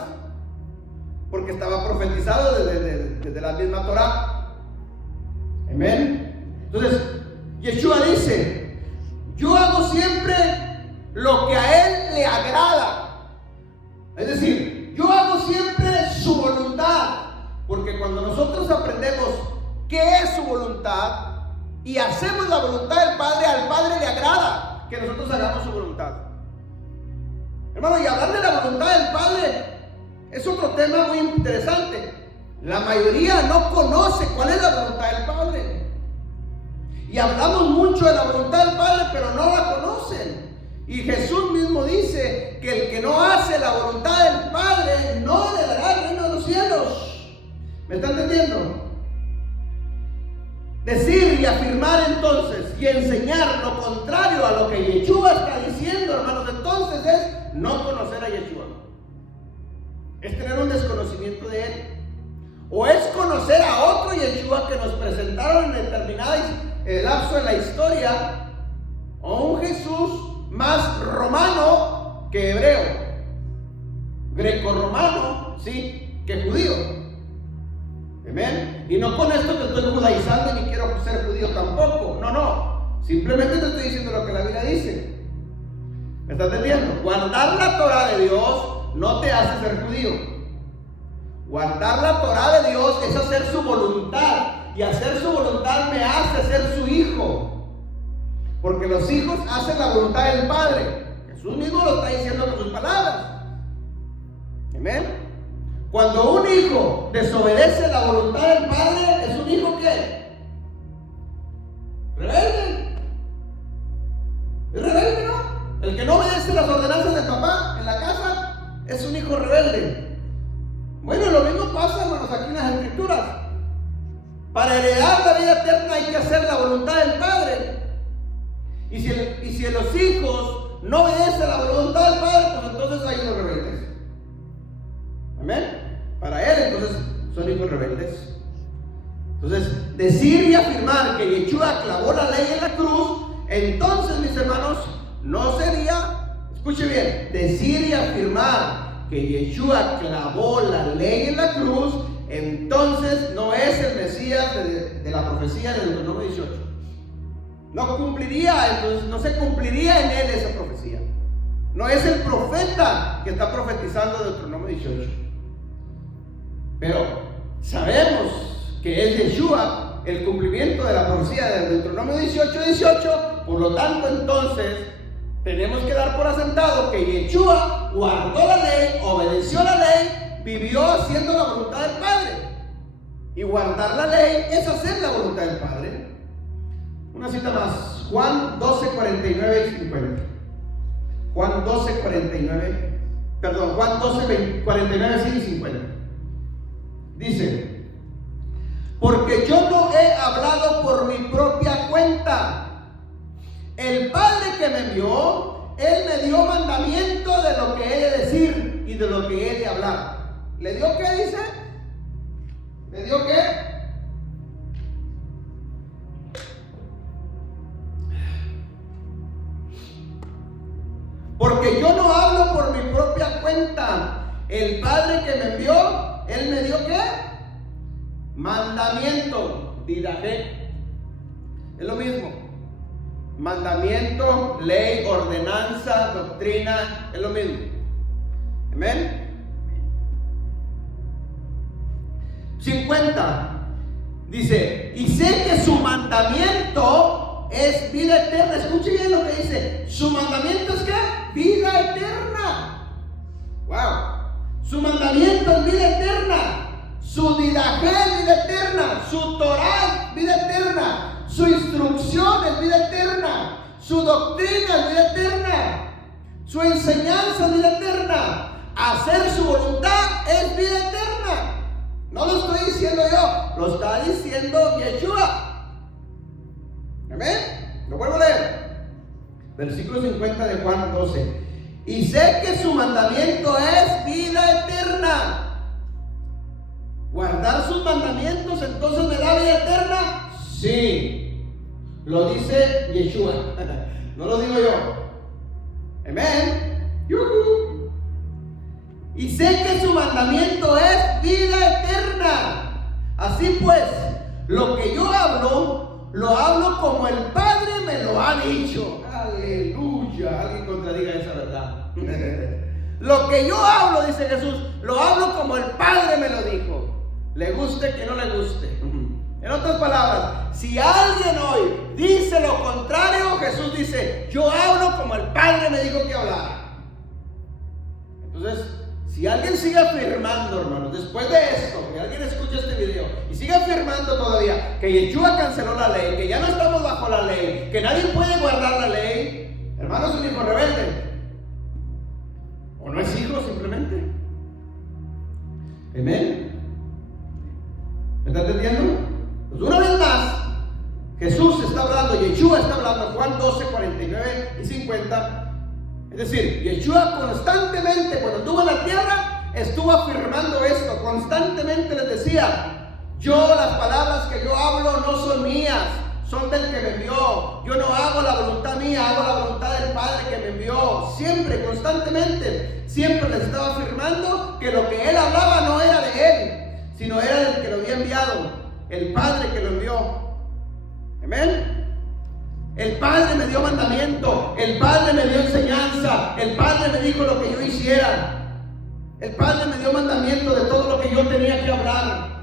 porque estaba profetizado desde la misma Torah. Amén. Entonces Yeshua dice, yo hago siempre lo que a él le agrada. Es decir, yo hago siempre su voluntad, porque cuando nosotros aprendemos qué es su voluntad y hacemos la voluntad del Padre, al Padre le agrada que nosotros hagamos su voluntad. Hermano, y hablar de la voluntad del Padre es otro tema muy interesante. La mayoría no conoce cuál es la voluntad del Padre. Y hablamos mucho de la voluntad del Padre, pero no la conocen. Y Jesús mismo dice que el que no hace la voluntad del Padre no le dará el reino de los cielos. ¿Me está entendiendo? Decir y afirmar entonces y enseñar lo contrario a lo que Yeshua está diciendo, hermanos, entonces es no conocer a Yeshua. Es tener un desconocimiento de él. O es conocer a otro Yeshua que nos presentaron en determinado lapso en la historia, o un Jesús más romano que hebreo, greco-romano, sí, que judío. Amén. Y no con esto te estoy judaizando ni quiero ser judío tampoco. No, simplemente te estoy diciendo lo que la Biblia dice. ¿Me estás entendiendo? Guardar la Torah de Dios no te hace ser judío. Guardar la Torah de Dios es hacer su voluntad. Y hacer su voluntad me hace ser su hijo. Porque los hijos hacen la voluntad del Padre. Jesús mismo lo está diciendo con sus palabras. Amén. Cuando un hijo desobedece la voluntad del Padre, ¿es un hijo qué? Rebelde. Es rebelde, ¿no? El que no obedece las ordenanzas del papá en la casa es un hijo rebelde. Bueno, lo mismo pasa, hermanos, aquí en las Escrituras. Para heredar la vida eterna hay que hacer la voluntad del Padre. Y si los hijos no obedecen la voluntad del Padre, pues entonces hay unos rebeldes. Amén. Para él entonces son hijos rebeldes. Entonces, decir y afirmar que Yeshua clavó la ley en la cruz, entonces, mis hermanos, no sería, escuche bien, decir y afirmar que Yeshua clavó la ley en la cruz, entonces no es el Mesías de la profecía del Deuteronomio 18. No cumpliría, entonces no se cumpliría en él esa profecía. No es el profeta que está profetizando de Deuteronomio 18. Pero sabemos que es Yeshua el cumplimiento de la profecía del Deuteronomio 18:18. Por lo tanto, entonces tenemos que dar por asentado que Yeshua guardó la ley, obedeció la ley, vivió haciendo la voluntad del Padre. Y guardar la ley es hacer la voluntad del Padre. Una cita más, Juan 12:49 y 50. Juan 12:49, perdón, Juan 12:49 y 50. Dice: porque yo no he hablado por mi propia cuenta. El Padre que me envió, Él me dio mandamiento de lo que he de decir y de lo que he de hablar. ¿Le dio qué, dice? ¿Le dio qué? Porque yo no hablo por mi propia cuenta. El Padre que me envió, Él me dio qué? Mandamiento, dirajé. Es lo mismo. Mandamiento, ley, ordenanza, doctrina, es lo mismo. Amén. 50. Dice: y sé que su mandamiento es vida eterna. Escuche bien lo que dice. Su mandamiento es ¿qué? Vida eterna. Wow. Su mandamiento es vida eterna. Su dirajé es vida eterna. Su Torah es vida eterna. Su instrucción es vida eterna. Su doctrina es vida eterna. Su enseñanza es vida eterna. Hacer su voluntad es vida eterna. No lo estoy diciendo yo, lo está diciendo Yeshua. Amén. Lo vuelvo a leer. Versículo 50 de Juan 12. Y sé que su mandamiento es vida eterna. ¿Guardar sus mandamientos entonces me da vida eterna? Sí. Lo dice Yeshua. No lo digo yo. Amén. ¡Yuhu! Y sé que su mandamiento es vida eterna. Así pues, lo que yo hablo, lo hablo como el Padre me lo ha dicho. Aleluya. Alguien contradiga esa verdad. Lo que yo hablo, dice Jesús, lo hablo como el Padre me lo dijo. Le guste que no le guste. En otras palabras, si alguien hoy dice lo contrario, Jesús dice: yo hablo como el Padre me dijo que hablara. Entonces, si alguien sigue afirmando, hermanos, después de esto, que alguien escucha este video y sigue afirmando todavía que Yeshua canceló la ley, que ya no estamos bajo la ley, que nadie puede guardar la ley, hermanos, es un hijo rebelde. O no es hijo simplemente. Amén. ¿Me está entendiendo? Pues una vez más, Jesús está hablando, Yeshua está hablando, Juan 12, 49 y 50. Es decir, Yeshua constantemente, cuando estuvo en la tierra, estuvo afirmando esto. Constantemente les decía: yo, las palabras que yo hablo no son mías, son del que me envió. Yo no hago la voluntad mía, hago la voluntad del Padre que me envió. Siempre, constantemente, siempre les estaba afirmando que lo que él hablaba no era de él, sino era del que lo había enviado, el Padre que lo envió. Amén. El Padre me dio mandamiento, el Padre me dio enseñanza, el Padre me dijo lo que yo hiciera, el Padre me dio mandamiento de todo lo que yo tenía que hablar.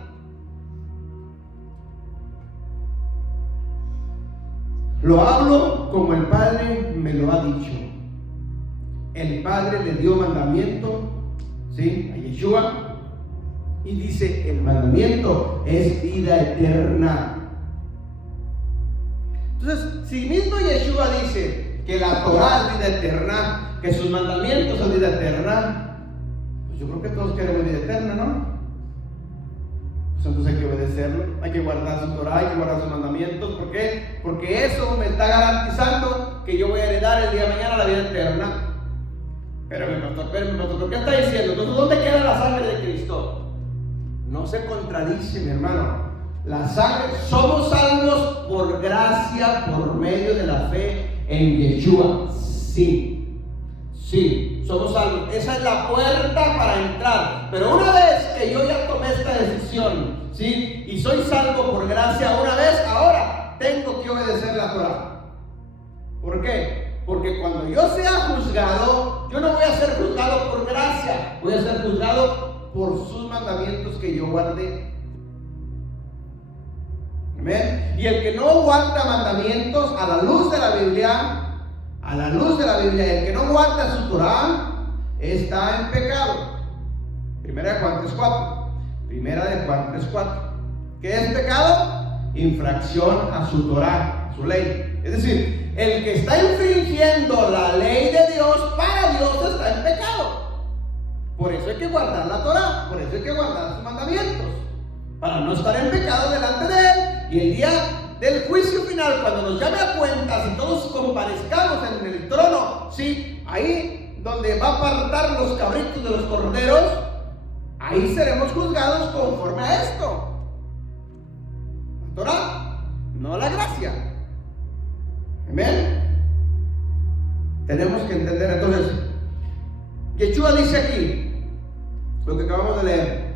Lo hablo como el Padre me lo ha dicho. El Padre le dio mandamiento, ¿sí?, a Yeshua, y dice: el mandamiento es vida eterna. Entonces, si mismo Yeshua dice que la Torah es vida eterna, que sus mandamientos son vida eterna, pues yo creo que todos queremos vida eterna, ¿no? Pues entonces hay que obedecerlo, hay que guardar su Torah, hay que guardar sus mandamientos. ¿Por qué? Porque eso me está garantizando que yo voy a heredar el día de mañana la vida eterna. Espérame, pastor, ¿qué está diciendo? Entonces, ¿dónde queda la sangre de Cristo? No se contradice, mi hermano. La sangre, somos salvos por gracia, por medio de la fe en Yeshua. Sí, somos salvos. Esa es la puerta para entrar. Pero una vez que yo ya tomé esta decisión, ¿sí?, y soy salvo por gracia una vez, ahora tengo que obedecer la Torah. ¿Por qué? Porque cuando yo sea juzgado, yo no voy a ser juzgado por gracia, voy a ser juzgado por sus mandamientos que yo guardé. Amén. Y el que no guarda mandamientos a la luz de la Biblia, el que no guarda su Torah, está en pecado. Primera de Juan 3:4. ¿Qué es pecado? Infracción a su Torah, a su ley. Es decir, el que está infringiendo la ley de Dios, para Dios está en pecado. Por eso hay que guardar la Torah, por eso hay que guardar sus mandamientos, para no estar en pecado delante de Él. Y el día del juicio final, cuando nos llame a cuentas y todos comparezcamos en el trono, ¿sí?, ahí donde va a apartar los cabritos de los corderos, ahí seremos juzgados conforme a esto. La Torah, no la gracia. Amén. Tenemos que entender entonces. Yeshua dice aquí, lo que acabamos de leer,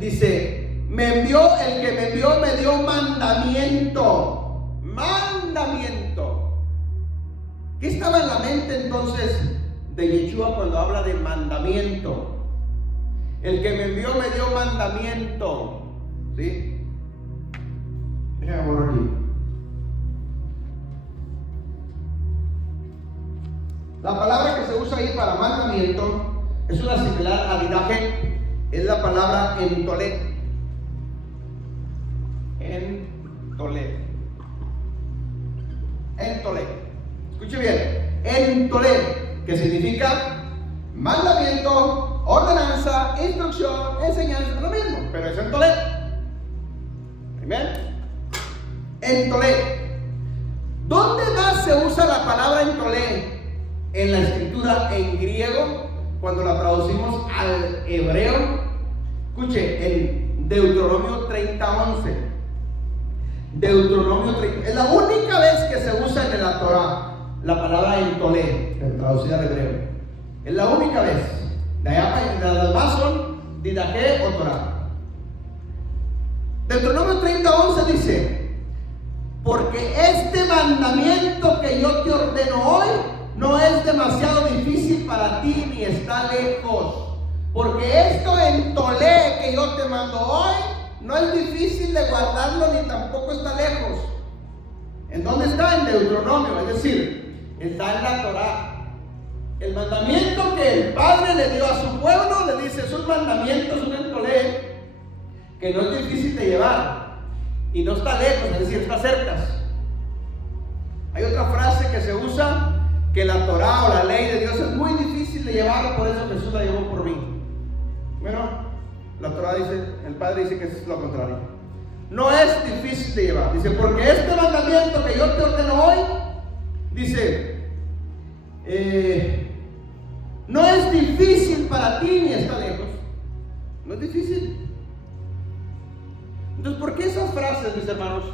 dice: me envió, el que me envió me dio mandamiento. ¿Qué estaba en la mente entonces de Yeshua cuando habla de mandamiento? El que me envió me dio mandamiento, ¿sí? Déjame borrar aquí. La palabra que se usa ahí para mandamiento es una similar a didaje, es la palabra entolé. Entolé. Escuche bien. Entolé, que significa mandamiento, ordenanza, instrucción, enseñanza, es lo mismo, pero es entolé. Amén. Entolé. ¿Dónde más se usa la palabra entolé? En la escritura en griego, cuando la traducimos al hebreo. Escuche, en Deuteronomio 30:11. Deuteronomio 30. Es la única vez que se usa en la Torah la palabra entolé, traducida al hebreo. Es la única vez. De allá para las demás son didaje o Torah. Deuteronomio 30:11 dice: porque este mandamiento que yo te ordeno hoy no es demasiado difícil para ti ni está lejos. Porque esto entolé que yo te mando hoy no es difícil de guardarlo ni tampoco está lejos. ¿En dónde está? En Deuteronomio, es decir, está en la Torah. El mandamiento que el Padre le dio a su pueblo, le dice, sus mandamientos, un entolé que no es difícil de llevar y no está lejos, es decir, está cerca. Hay otra frase que se usa, que la Torah o la ley de Dios es muy difícil de llevar, por eso Jesús la llevó por mí. Bueno, la Torah dice, el Padre dice que es lo contrario. No es difícil de llevar. Dice, porque este mandamiento que yo te ordeno hoy, dice, no es difícil para ti ni está lejos. No es difícil. Entonces, ¿por qué esas frases, mis hermanos?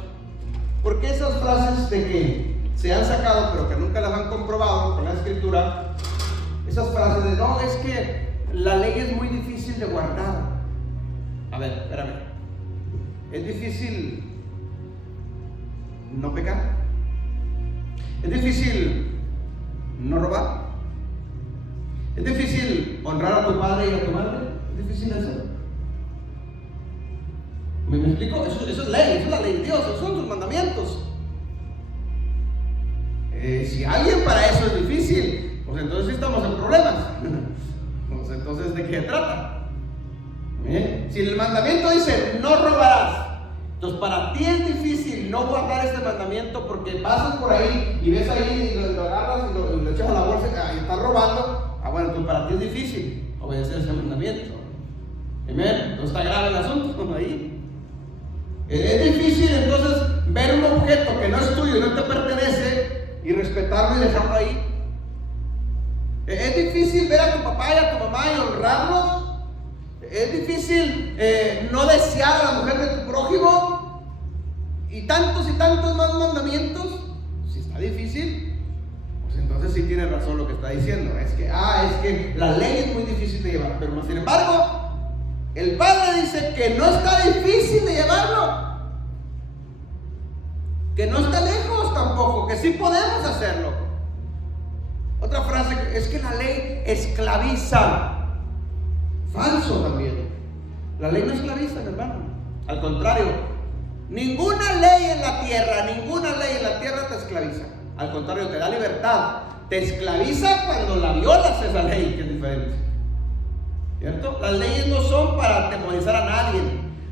¿Por qué esas frases de que se han sacado pero que nunca las han comprobado con la escritura? Esas frases de, no, es que la ley es muy difícil de guardar. A ver, espérame. Es difícil no pecar. Es difícil no robar. Es difícil honrar a tu padre y a tu madre. Es difícil eso. ¿Me explico? Eso es ley, eso es la ley de Dios, esos son sus mandamientos. Si alguien para eso es difícil, pues entonces sí estamos en problemas. Pues entonces, ¿de qué se trata? Si el mandamiento dice no robarás, entonces para ti es difícil no guardar este mandamiento porque pasas por ahí y ves ahí y lo agarras y lo echas a la bolsa y estás robando. Bueno, entonces para ti es difícil obedecer ese mandamiento. Amén. Entonces está grave el asunto ahí. Es difícil entonces ver un objeto que no es tuyo y no te pertenece y respetarlo y dejarlo ahí. Es difícil ver a tu papá y a tu mamá y honrarlos. Es difícil no desear a la mujer de tu prójimo y tantos más mandamientos. Si está difícil, pues entonces sí tiene razón lo que está diciendo. Es que la ley es muy difícil de llevar, pero sin embargo el Padre dice que no está difícil de llevarlo, que no está lejos tampoco, que sí podemos hacerlo. Otra frase es que la ley esclaviza. Falso también. La ley no esclaviza, mi hermano. Al contrario, ninguna ley en la tierra te esclaviza. Al contrario, te da libertad. Te esclaviza cuando la violas esa ley, que es diferente. ¿Cierto? Las leyes no son para atemorizar a nadie.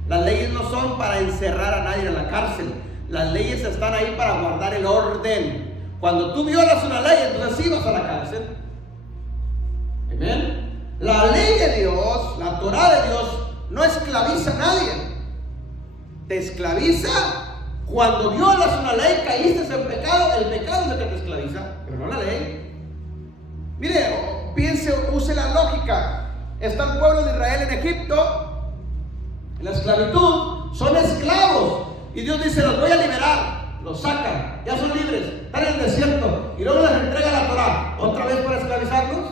Las leyes no son para encerrar a nadie en la cárcel. Las leyes están ahí para guardar el orden. Cuando tú violas una ley, entonces sí vas a la cárcel. Amén. La ley de Dios, la Torah de Dios, no esclaviza a nadie. Te esclaviza cuando violas una ley, caíste en pecado. El pecado es el que te esclaviza, pero no la ley. Mire, piense, use la lógica. Está el pueblo de Israel en Egipto, en la esclavitud, son esclavos. Y Dios dice, los voy a liberar, los sacan, ya son libres, están en el desierto. Y luego les entrega la Torah, ¿otra vez para esclavizarlos?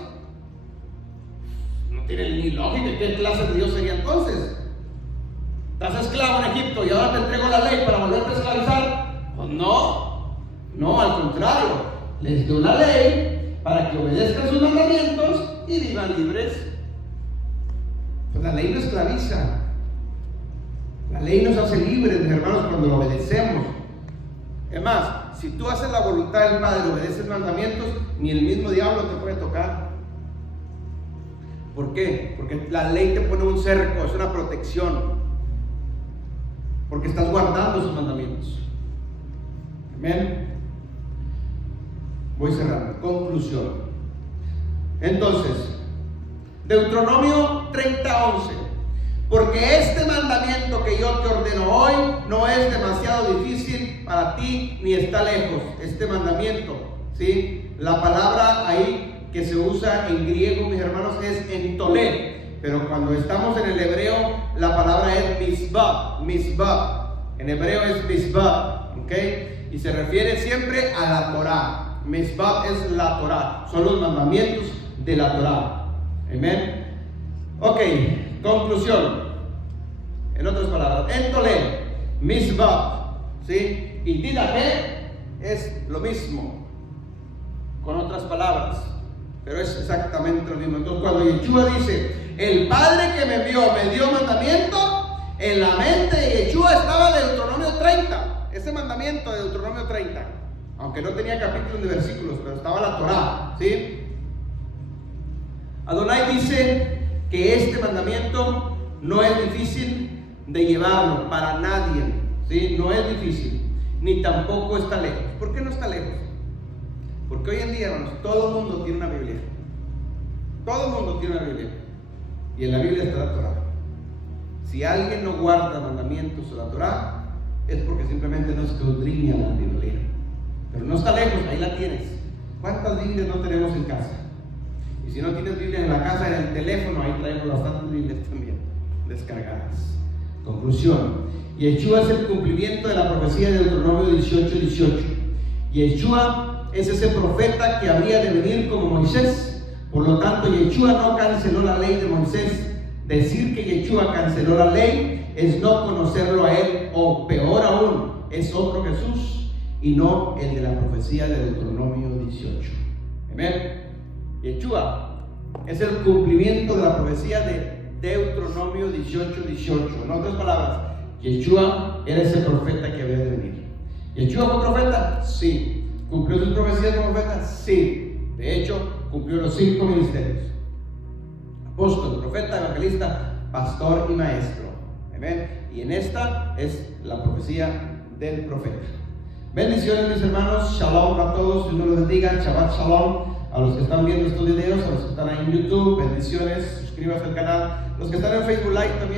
No tiene ni lógica. ¿Qué clase de Dios sería entonces? Estás esclavo en Egipto y ahora te entrego la ley para volverte a esclavizar. Pues no, al contrario, les dio la ley para que obedezcan sus mandamientos y vivan libres. Pues la ley no esclaviza. La ley nos hace libres, mis hermanos, cuando lo obedecemos. Es más, si tú haces la voluntad del Padre, obedeces mandamientos, ni el mismo diablo te puede tocar. ¿Por qué? Porque la ley te pone un cerco, es una protección. Porque estás guardando sus mandamientos. Amén. Voy cerrando. Conclusión. Entonces, Deuteronomio 30:11. Porque este mandamiento que yo te ordeno hoy no es demasiado difícil para ti ni está lejos. Este mandamiento, ¿sí? La palabra ahí que se usa en griego, mis hermanos, es entolé. Pero cuando estamos en el hebreo, la palabra es misbah. En hebreo es misbah, ¿ok? Y se refiere siempre a la Torah. Misbah es la Torah, son los mandamientos de la Torah. Amén. Ok, conclusión. En otras palabras, entolé, misbah, ¿sí? Y didahe es lo mismo, con otras palabras, pero es exactamente lo mismo. Entonces, cuando Yeshua dice, el Padre que me envió me dio mandamiento, en la mente de Yeshua estaba Deuteronomio 30, ese mandamiento de Deuteronomio 30, aunque no tenía capítulos ni versículos, pero estaba la Torah, ¿sí? Adonai dice que este mandamiento no es difícil de llevarlo para nadie, ¿sí? No es difícil, ni tampoco está lejos. ¿Por qué no está lejos? Porque hoy en día, hermanos, todo el mundo tiene una Biblia. Todo el mundo tiene una Biblia. Y en la Biblia está la Torah. Si alguien no guarda mandamientos o la Torah, es porque simplemente no escudriña la Biblia. Pero no está lejos, ahí la tienes. ¿Cuántas Biblias no tenemos en casa? Y si no tienes Biblia en la casa, en el teléfono, ahí traemos bastantes Biblias también descargadas. Conclusión. Yeshua es el cumplimiento de la profecía de Deuteronomio 18:18. Yeshua es ese profeta que habría de venir como Moisés. Por lo tanto, Yeshua no canceló la ley de Moisés. Decir que Yeshua canceló la ley es no conocerlo a él, o peor aún, es otro Jesús. y no el de la profecía de Deuteronomio 18. Amén. Yeshua es el cumplimiento de la profecía de Deuteronomio 18:18. En otras palabras, Yeshua era ese profeta que había de venir. ¿Yeshua fue profeta? Sí. ¿Cumplió sus profecías como profeta? Sí. De hecho, cumplió los 5 ministerios: apóstol, profeta, evangelista, pastor y maestro. Amén. Y en esta es la profecía del profeta. Bendiciones, mis hermanos. Shalom a todos. Dios nos los bendiga. Shabbat shalom a los que están viendo estos videos, a los que están ahí en YouTube. Bendiciones. Suscríbase al canal. Los que están en Facebook Live también.